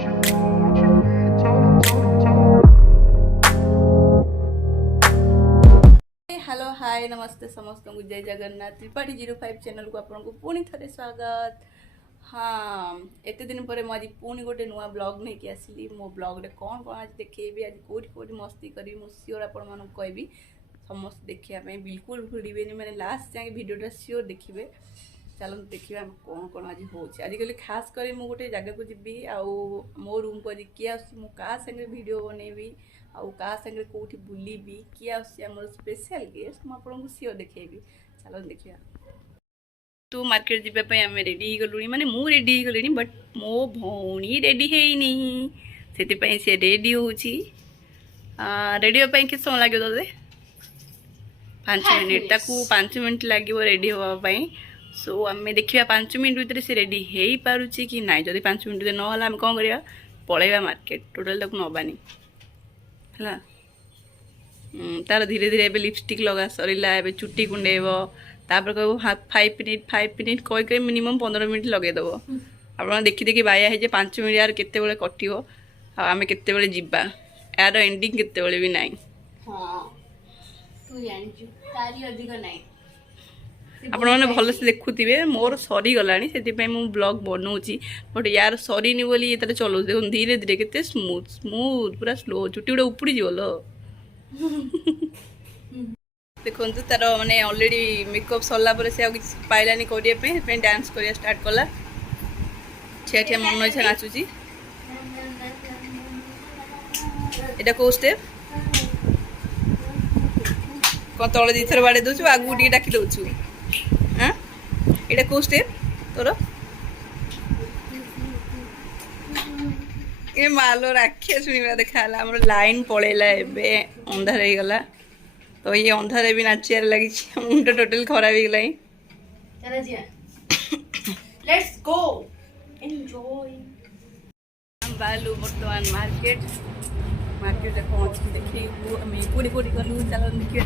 Hello hi नमस्ते समस्त को जय जगन्नाथ त्रिपाठी 05 चैनल को आपको पुणी थे स्वागत। हाँ एत दिन पर मुझे पुणी गोटे नुआ ब्लॉग नहीं कि आसली मो ब्लॉग रे कौन कौन आज देखेबी आज कौटी मस्ती करी मु सियोर आपण कहबी समस्त देखापी बिल्कुल भिड़े मैंने लास्ट जाए भिडियोटा सियोर देखिए। चलते देखिए कौन कौन आज हो आजिकल खास कर मुझे गोटे जगह को जी मो रूम को आज किए आस क्या संगे भिड बनैबी आउ क्या संगे कौटी बुलबी किए आमर स्पेशल गेस्ट मुझे सियोर देखेबी। चलो देखिए तू मार्केट जीवाई आम रेडी गलु माने मु रेडी गली बट मो भौणी रेडी है से रेडी हो रेडी होपाई कि समय लगे ते 5 मिनिट ताकू 5 मिनिट लगे रेडी होगापाई। सो आम देखा 5 मिनिट भितर से रेडी हो पारुची कि ना जब 5 मिनिट ना आम कौन करवा पलैबा मार्केट टोटाल तक नबानी है तार धीरे धीरे लिपस्टिक लगा सरला ए चुट्टी कुंडेब तापर कह 5 मिनिट कहीकि मिनिमम 15 मिनिट लगेदेव आप देखी देखी बाया है 5 मिनिट यार केते कटो आम केते जीवा यार एंडिंग केते भी ना आपण मैंने भल से देखुवे मोर सरी गला से मु ब्लॉग बनाऊँगी बट यार सरीनी बोली ये चलो देख धीरे धीरे के स्मूथ स्मूथ पूरा स्लो चुट्टी गुड़ा उपड़ी जीवल देखो तार माने ऑलरेडी मेकअप सरला से पाइलानी करने डांस करिया स्टार्ट कला ठिया ठिया मन इच्छा नाचुची एटा को स्टेप कौन तले दी थर बाड़े दौचु आगू टे डाकी दौचु हाँ एटा को स्टेप तोर ये मालो राखिया शुणा देखा आम लाइन पलैला ए अंधार हो गला तो ये अंधारे भी नाचियार लगी मुंड टोटल खराब हो गला लेट्स गो एंजॉय बालू बर्तमान मार्केट पहुँच देखी पूरी पूरी गलु चलो देखिए।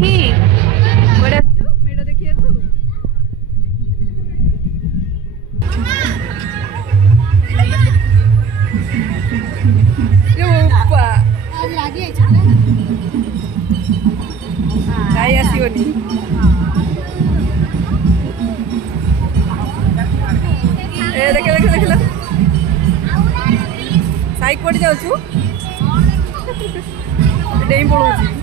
नहीं बड़े मेढ़ देखिए गाई आसोनी देख देख देख साइक पड़ जाऊ डेई पड़ो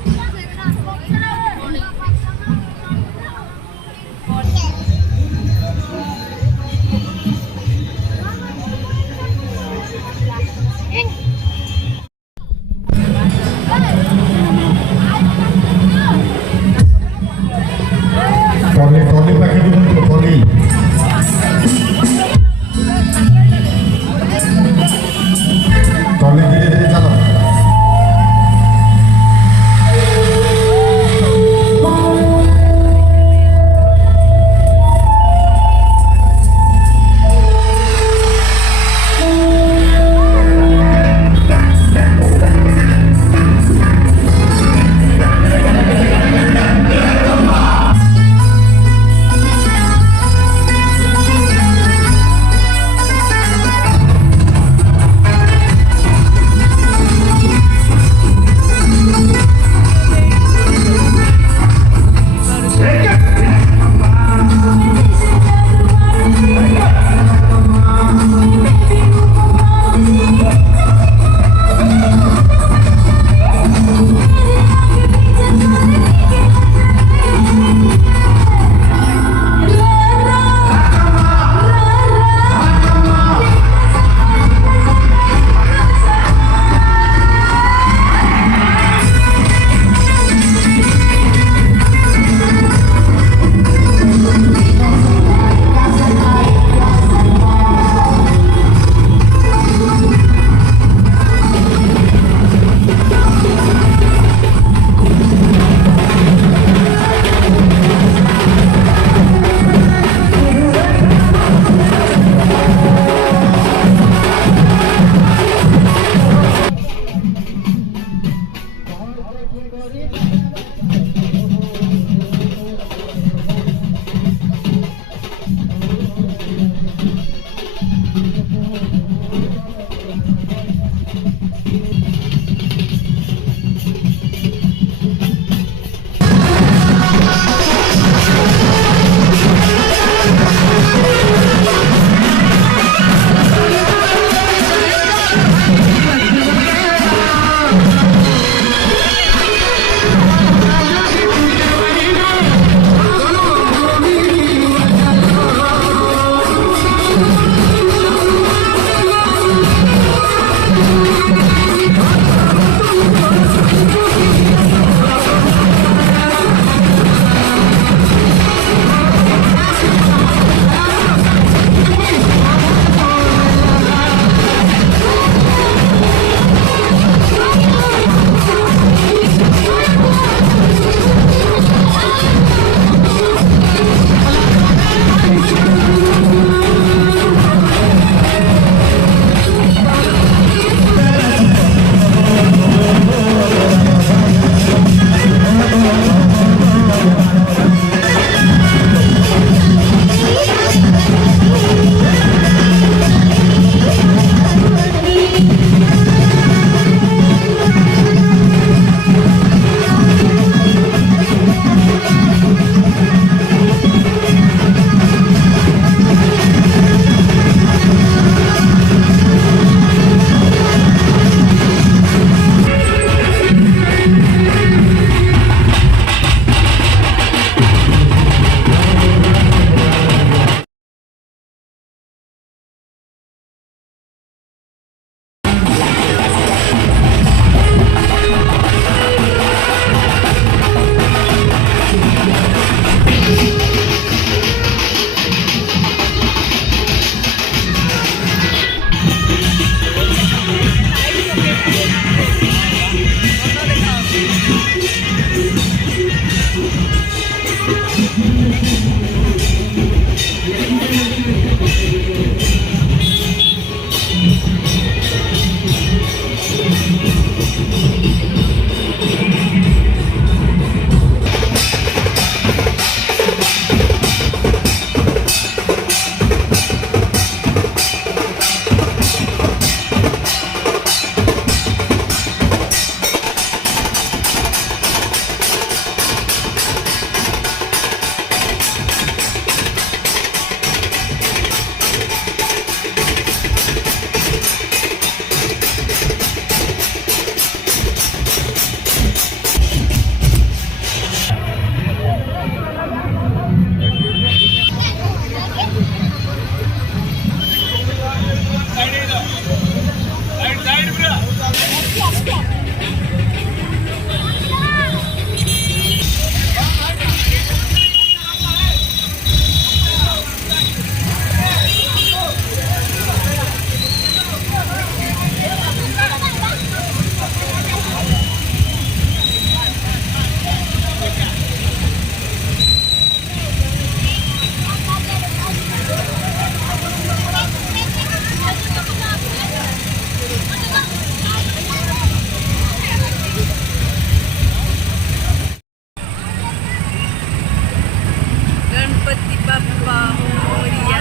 गणपति बाप्पा मोरिया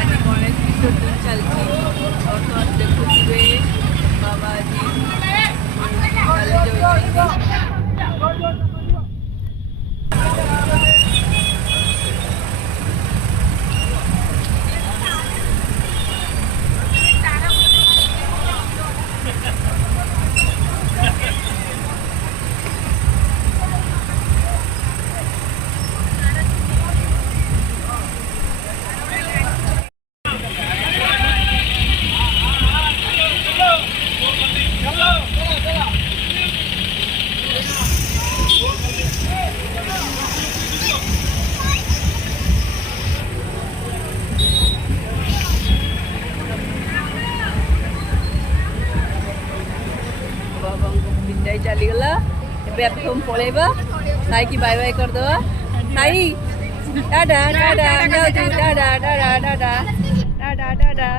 आज गणेश विसर्जन चलती और देखुए बाबा जी विदाई चलीगला तुम पलैबा साई की बाय बाय करदे साई टाटा टाटा जाऊँ टाटा टाटा टाटा टाटा टाटा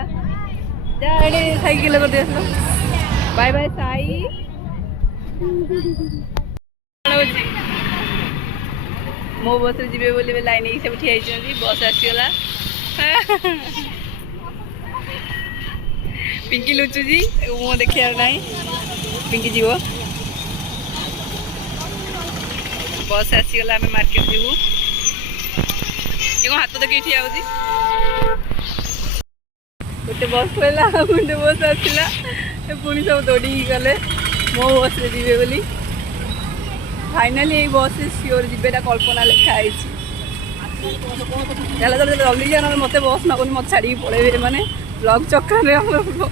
डाडे साइकिल कर दे बाय बाय साई मो बस जीवे बोली लाइन सब ठिया बस आसीगला पिंकी लुचुची मो देखियार ना पिंकी जीव बस आसीगला आम मार्केट जीवु हाथ देखिए ठिया गोटे बस पड़ा गोटे बस आसला पुणी सब दौड़ी गले मो बस जीवे बोली फाइनाली ये बस सियोर जीवेटा कल्पना लिखाई जल्दी जाना मत बस नगनी मत छाड़ी पड़े मैंने ब्लॉग चक्कर वीडियो बंद हो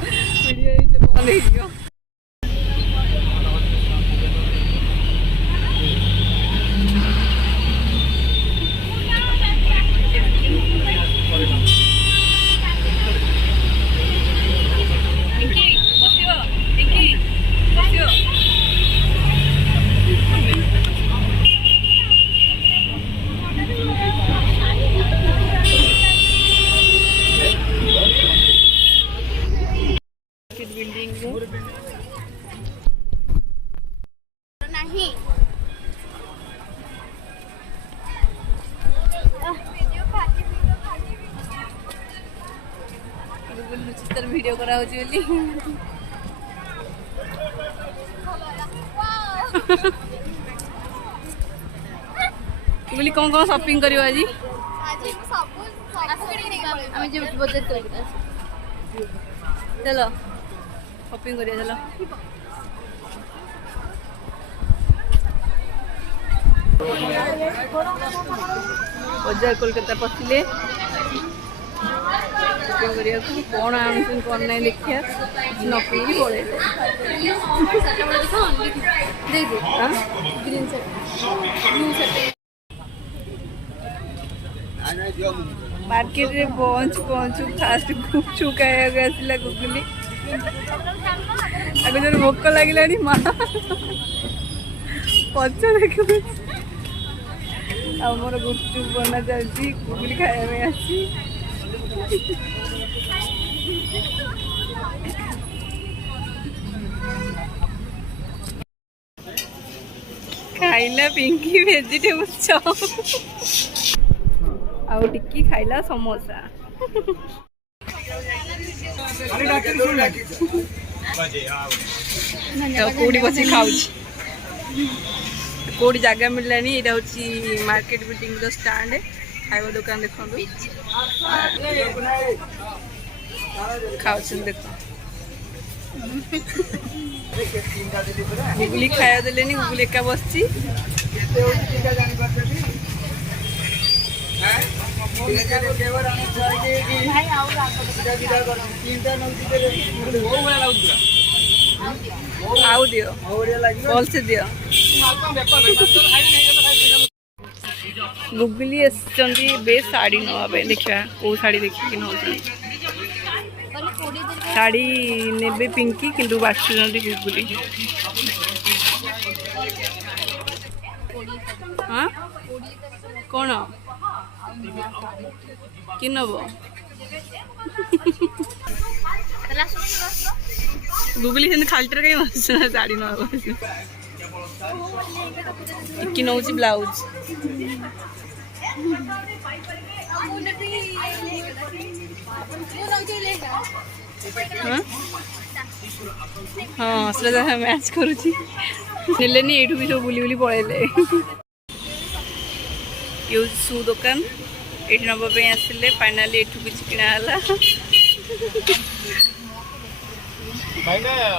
वीडियो करा बोली कौन कौन शॉपिंग करियो आज चलो शॉपिंग करिया चलो बजार कोलकाता पशिले कौन आनुन कौन ना देखिया नकली पड़े मार्केट रे पहुँचू फास्ट गुपचुप खाया आसला गुगुली आगे जो भोक लगे माँ पच देख आमर गुपचुप बना चलती गुगुली खाया आसी खाइला पिंकी वेजिटेबल चॉप आउ टिक्की खाइला समोसा कौड़ी बस खाऊ कौड़ी जगह मिललानी ये हूँ मार्केट बिल्डिंग स्टांड खाइबा दुकान देखो खाऊ देख गुगुली खाया देले गुगुली एका बस ଆଉ ଦିଅ ଭଲସେ ଦିଅ। ଗୁଗୁଲି ଆସିଛନ୍ତି ଏବେ ଶାଢ଼ୀ ନେବା ପାଇଁ। ଦେଖିବା କେଉଁ ଶାଢ଼ୀ ଦେଖିକି ନେଉଛନ୍ତି। ଶାଢ଼ୀ ନେବେ ପିଙ୍କି କିନ୍ତୁ ବାଛୁଛନ୍ତି ଗୁଗୁଲି। ହଁ କ'ଣ କି ନେବ? ଗୁଗୁଲି ସେମିତି ଖାଲିଟାରେ କାହିଁ ବସିଛ ନା ଶାଢ଼ୀ ନେବା ଟିକି ନେଉଛି ବ୍ଲାଉଜ। ହଁ ସେଟା ମ୍ୟାଚ୍ କରୁଛି। ନେଲେନି ଏଇଠୁ ବି ସବୁ ବୁଲି ବୁଲି ପଳେଇଲେ। ଇଏ ସୁ ଦୋକାନ ଏଇଠି ନେବା ପାଇଁ ଆସିଲେ ଫାଇନାଲି ଏଠୁ କିଛି କିଣା ହେଲା।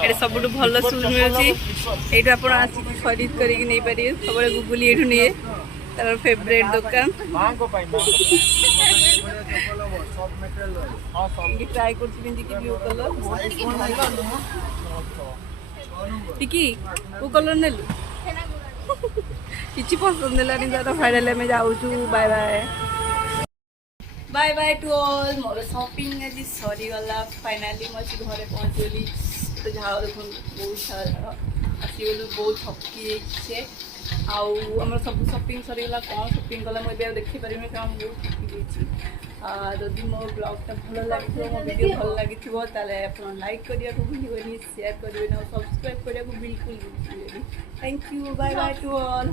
ଏଠି ସବୁଠୁ ଭଲ ସୁଜ୍ ମିଳୁଛି। ଏଇଠୁ ଆପଣ ଆସିକି ଖରିଦ କରିକି ନେଇପାରିବେ। ସବୁବେଳେ ଗୁଗୁଲି ଏଇଠୁ ନିଏ, ତାର ଫେଭରେଟ୍ ଦୋକାନ। ଟ୍ରାଏ କରୁଛି ପିନ୍ଧିକି ବ୍ଲୁ କଲର। ଟିକି କୋଉ କଲର ନେଲୁ? କିଛି ପସନ୍ଦ ହେଲାନି ତାର। ଫାଇନାଲି ଆମେ ଯାଉଛୁ। Bye bye bye bye to all. ମୋର ସପିଂ ଆଜି ସରିଗଲା। ଫାଇନାଲି ମୁଁ ଆସି ଘରେ ପହଞ୍ଚିଗଲି। ତ ଝାଳ ଦେଖନ୍ତୁ ବହୁତ ସାରା ଝାଳ ଆସିଗଲୁ। ବହୁତ ଥକି ଯାଇଛି। ଆଉ ଆମର ସବୁ ସପିଂ ସରିଗଲା। କ'ଣ ସପିଂ କଲା ମୁଁ ଏବେ ଆଉ ଦେଖିପାରିବିନି କାରଣ ବହୁତ ଥକି ଯାଇଛି। ଯଦି ମୋ ବ୍ଲଗ୍ଟା ଭଲ ଲାଗିଥିବ, ମୋ ଭିଡ଼ିଓ ଭଲ ଲାଗିଥିବ, ତାହେଲେ ଆପଣ ଲାଇକ୍ କରିବାକୁ ଭୁଲିବେନି, ସେୟାର କରିବେନି ଆଉ ସବସ୍କ୍ରାଇବ୍ କରିବାକୁ ବିଲକୁଲ ଭୁଲିବେନି। Thank you. Bye bye to all.